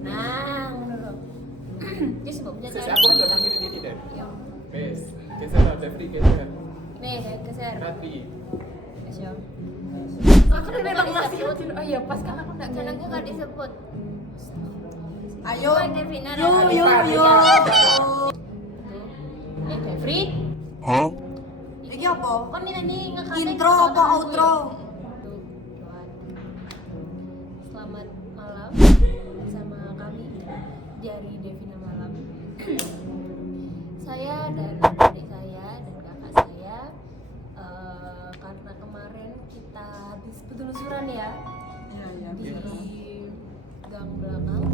Nah, ngono. Ki sebabnya Sesi saya. aku udah manggil ini deh. Iya. Wes, geser lah, Devri geser. Nih, geser. Rapi. Wes yo. Aku udah bilang masih kecil. Oh iya, pas kan aku enggak Kan aku gak disebut. Ayo. Devina. Yo. Devri. Iki apa? Kon ini ngekate Intro apa outro? Selamat malam bersama kami dari Devina Malam. Saya dan adik saya dan kakak saya karena kemarin kita habis penelusuran ya Iya. di gang belakang.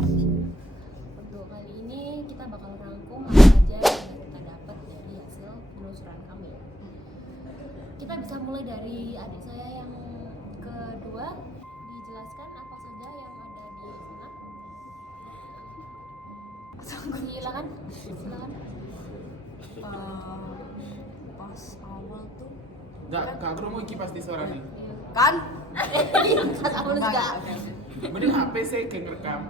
Untuk kali ini kita bakal rangkum apa aja yang kita dapat dari hasil penelusuran kami. Kita bisa mulai dari adik saya yang kedua, dijelaskan apa saja yang ada di sana. Silakan. Pas awal tuh Enggak aku mau iki pasti suaranya. kan Pas awal juga. Mending HP saya kayak ngerekam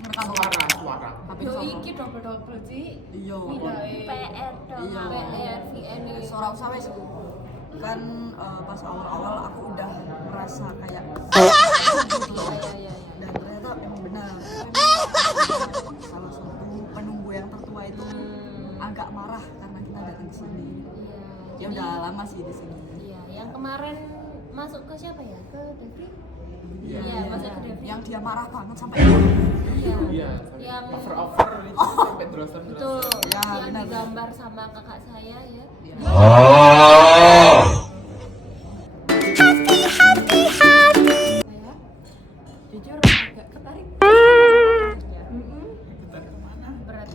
merekam suara. tapi Yo sama iki double sih. iya PR dong, Iya. PR VN ini. suara usah wes kan pas awal-awal aku udah merasa kayak Iya. dan ternyata emang benar salah satu penunggu yang tertua itu agak marah karena kita datang ke sini ya Jadi, udah lama sih di sini iya, yang kemarin masuk ke siapa ya? Ke Devri? Iya. Iya, masuk ke Devri. yang dia marah banget sampai Iya, Yang over itu sampai drosan. betul. Ya, Yang benar. digambar sama kakak saya ya. Saya jujur agak ketarik. Mm-mm. Berat.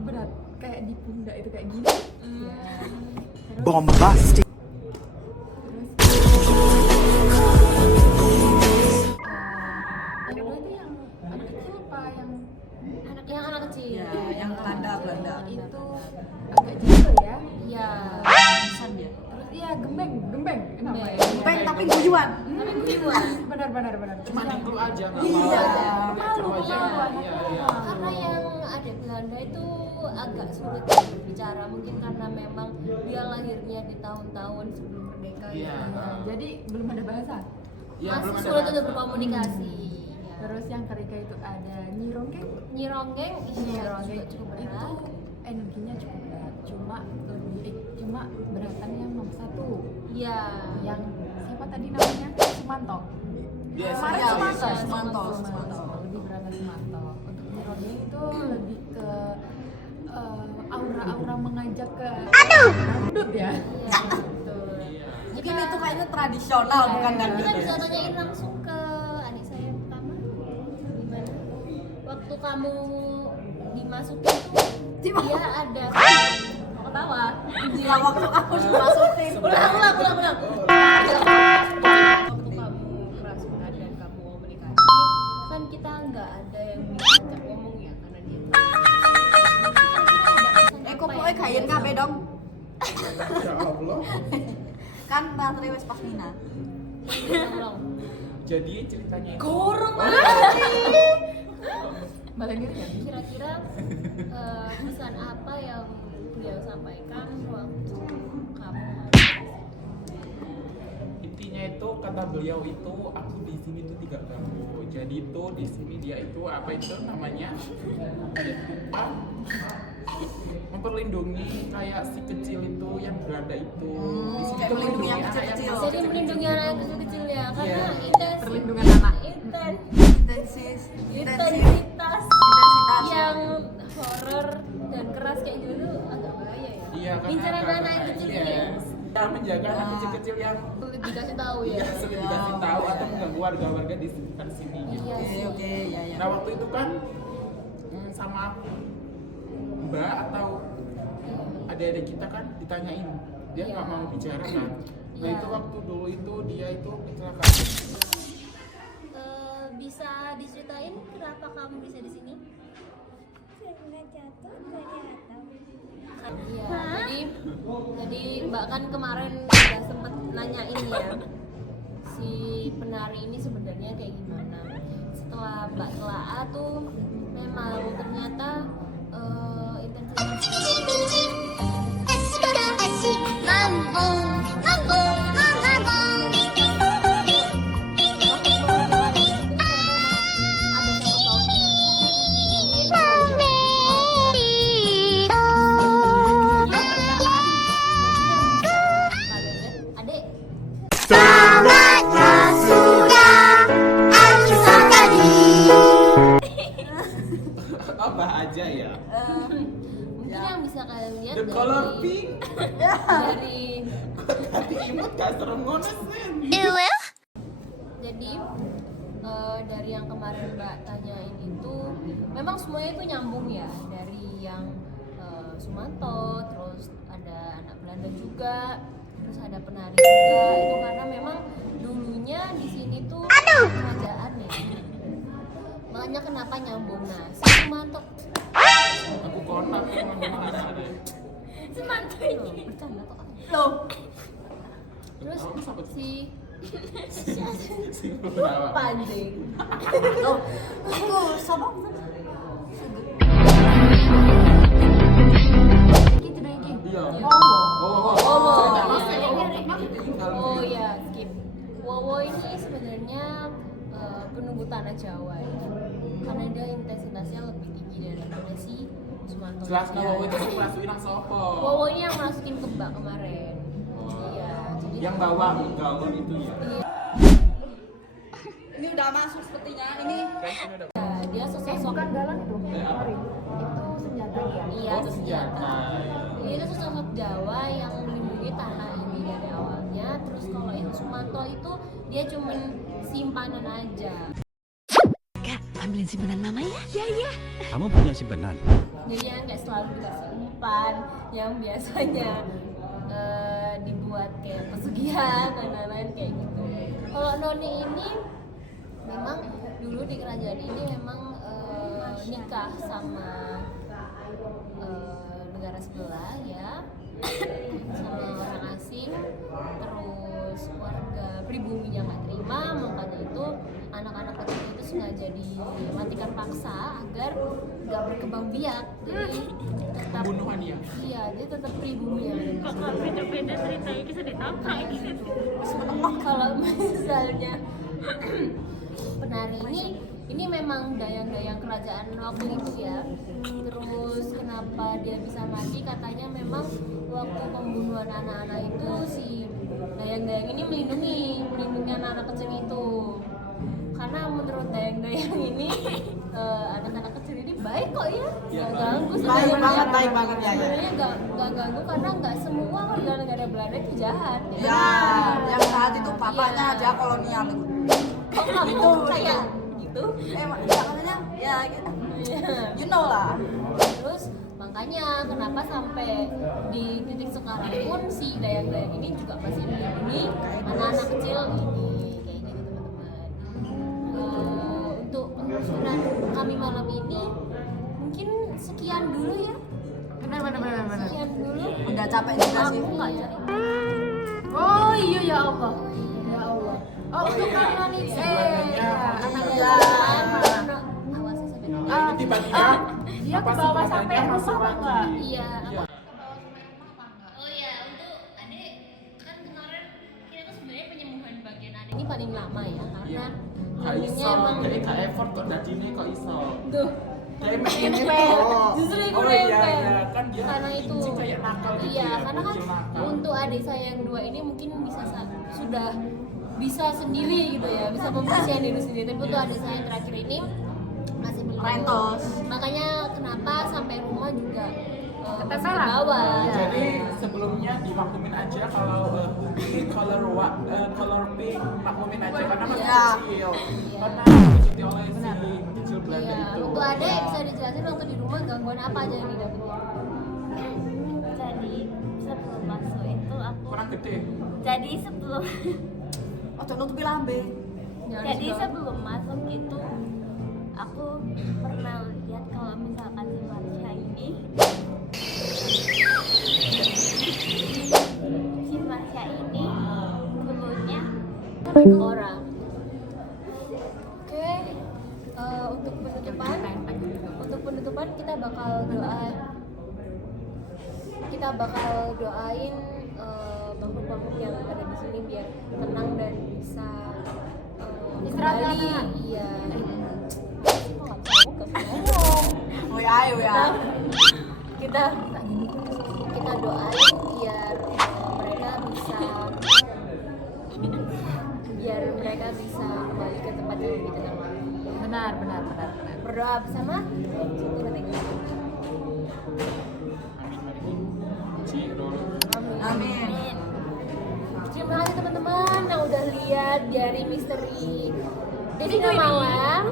Berat kayak di pundak itu kayak gini. Ya. Terus Bombastic. yang kedua itu yang anak kecil apa yang Anak kecil. ya yang Belanda itu agak jauh ya. Iya. San ya Terus iya gembeng kenapa ya? Gempeng tapi guyuan Tapi guyuan. Benar. Cuma niklu aja nggak Iya. Niklu aja. Iya. Karena yang adik Belanda itu agak sulit berbicara, mungkin karena memang dia lahirnya di tahun-tahun sebelum merdeka. Iya. Nah, jadi belum ada bahasa. Iya, Masih belum ada sulit untuk bahasa. berkomunikasi. Ya. Terus yang ketiga itu ada Nyironggeng. Nyironggeng, iya, Nyironggeng juga cukup itu berat. energinya cukup berat. Cuma beratan yang nomor satu. Iya. Yang siapa tadi namanya? Sumanto. Iya, Kemarin iya, Sumanto. iya, Sumanto. Lebih beratan Sumanto. Untuk Nyironggeng itu lebih ke aura-aura mengajak ke dangdut ya. Iya, betul. mungkin itu kayaknya tradisional bukan Kita dangdut bisa ya tanyain langsung ke adik saya yang pertama, gimana? Waktu kamu dimasukin tuh, dia ada mau ketawa. jika waktu aku dimasukin Ulang. Waktu kamu kerasukan dan kamu komunikasi, kan kita nggak ada yang bisa ajak ngomong ya, karena dia kok pokoknya gayen kabeh dong Ya Allah. kan baterai wes pas Mina Jadi ceritanya itu Gorong Balik diri kan? Kira-kira pesan apa yang beliau sampaikan waktu kamu? intinya itu kata beliau itu aku di sini tuh tidak ganggu. Jadi itu di sini dia itu apa itu namanya? Apa? Memperlindungi kayak si kecil itu yang Belanda itu. Di sini kayak tuh melindungi yang anak kecil-kecil. Jadi melindungi anak kecil-kecil ya, karena Iya. intens Perlindungan anak. intensitas intensitas intensitas yang horor dan keras kayak gitu agak bahaya ya. Iya kan. Incaran anak yang kecil Iya. ini Kita menjaga anak kecil-kecil yang sulit dikasih tahu ya. iya sulit dikasih tahu atau mengganggu warga-warga di sekitar sini. Gitu. Iya sih. oke ya Nah waktu itu kan sama Mbak atau adik-adik kita kan ditanyain dia nggak Iya. mau bicara kan. Nah Iya. itu waktu dulu itu dia itu kecelakaan. Bisa diceritain kenapa kamu bisa di sini? Karena jatuh dari atap. Iya, jadi Mbak kan kemarin udah sempet nanyain ya si penari ini sebenarnya kayak gimana. Setelah setelah Mbak telaah tuh memang ternyata intensitas Adek, Apa aja ya? mungkin yang bisa kalian lihat The color pink. dari Tapi imut gak serem ngono Sen. jadi dari yang kemarin Mbak tanyain itu memang semuanya itu nyambung ya, dari yang Sumanto, terus ada anak Belanda juga, terus ada penari juga. Itu karena memang dulunya di sini tuh kerajaan ya, makanya kenapa nyambung. Nah, si Sumanto Aku konak mana deh. Sumanto ini bercanda kok. Loh, Terus si Kenapa? Pandeng loh, itu sama. Gitu deh, gitu. Iya. Oh, Cerita iya, Mas, iya, oh, iya. tinggal. Oh ya, skip. Wowo ini sebenarnya penunggu tanah Jawa ya. Karena dia intensitasnya lebih tinggi daripada si Sumanto. Jelasnya Wowo itu sih masukin nang sopo. Wowo ini yang masukin ke Mbak kemarin. Oh. Iya, jadi Yang bawah galon itu ya. Iya, Ini udah masuk sepertinya. Ini dia sosok galon itu. Apa? Itu senjata ya. Iya, Oh, itu senjata. Dia itu sosok Jawa yang melindungi tanah ini dari awalnya. Terus kalau yang Sumanto itu dia cuman simpanan aja. Ambilin simpanan mama ya? Kamu punya simpenan? Jadi yang nggak selalu dikasih umpan, yang biasanya dibuat kayak pesugihan dan lain-lain kayak gitu. Kalau Noni ini memang dulu di kerajaan ini memang nikah sama negara sebelah ya, sama orang asing, terus warga pribuminya nggak terima, makanya itu anak-anak kecil itu sengaja dimatikan paksa agar nggak berkembang biak, jadi tetap Pembunuhan ya. iya, dia tetap pribumi ya. Kakak beda-beda ceritanya bisa ditambah gitu. Kalau misalnya penari ini memang dayang-dayang kerajaan waktu itu ya. Terus kenapa dia bisa mati? Katanya memang waktu pembunuhan anak-anak itu si dayang-dayang ini melindungi anak-anak kecil itu. Karena menurut dayang-dayang ini anak-anak kecil ini baik kok ya, Iya, nggak ganggu baik sebenarnya. banget, baik banget ya. Sebenarnya nggak ganggu karena nggak semua warga negara Belanda itu jahat. Ya, yang saat itu papanya Iya. aja kolonial. Kok kamu Itu, kayak gitu? Ya katanya, ya you know lah. Terus makanya kenapa sampai di titik sekarang pun si dayang-dayang ini juga masih melindungi anak-anak kecil ini kayak gitu teman-teman. Untuk penelusuran kami malam ini mungkin sekian dulu ya. Benar. Sekian dulu. Udah capek juga sih. Aku nggak cari. Oh iya ya Allah. Ya Allah. Oh, Oh, itu iya. kan Noni. Sebenarnya Anak Iya. awas sampai Ini tiba-tiba Dia apa ke sih bawah namanya, sampai masuk rumah lagi. enggak? Iya. Iya. Oh iya, untuk adik kan kemarin kita tuh sebenarnya penyembuhan bagian adik ini paling lama ya, karena Iya. Kak hamilnya iso, emang jadi kak effort kok dadine kok iso. tuh Kayak main nempel. kok. Justru itu Oh iya, nempel. iya, kan dia Karena itu pinci kayak nakal gitu iya, ya, karena kan bocil nakal. untuk adik saya yang dua ini mungkin sudah bisa sendiri gitu ya, bisa membersihin diri sendiri. Tapi untuk adik saya yang terakhir ini masih belum. Rentos. Makanya kenapa sampai rumah juga masih ke Ketempelan. bawah. Jadi sebelumnya dimaklumin aja kalau ini color pink maklumin aja karena masih Iya. kecil. Iya. Karena diikuti oleh si kecil Belanda Iya, itu. untuk adek bisa dijelasin waktu di rumah gangguan apa aja yang didapetin? Jadi sebelum masuk itu aku Kurang gede. jadi sebelum Oh, jangan nutupi lambe. Jangan jadi dibawa. sebelum masuk itu aku pernah lihat kalau misalkan si Marsha ini dulunya orang. Oke, kita bakal doain makhluk-makhluk yang ada di sini biar tenang dan bisa Istirahat ya, kembali. Kak? Iya. WA. Kita doain biar mereka bisa kembali ke tempat yang lebih tenang lagi. Benar. Berdoa bersama. Amin. Mari. Ci, dulu. Amin. Terima kasih teman-teman yang udah lihat dari misteri Devina Malang.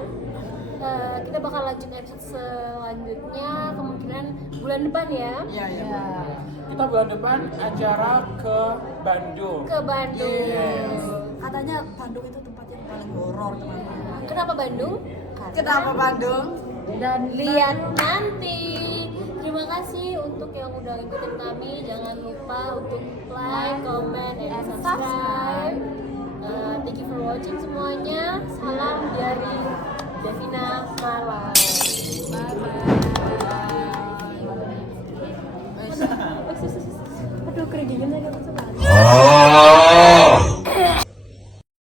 Kita bakal lanjut episode selanjutnya kemungkinan bulan depan ya. Iya. Kita bulan depan acara ke Bandung. Ke Bandung. Yes. Katanya Bandung itu tempat yang paling horor, teman-teman. Kenapa Bandung? Kenapa Bandung? Dan Lihat nanti. Terima kasih untuk yang udah ngikutin kami. Jangan lupa untuk like, comment, and subscribe. Thank you for watching semuanya. Salam dari Devina Malang. bye. Aduh, keringetan aja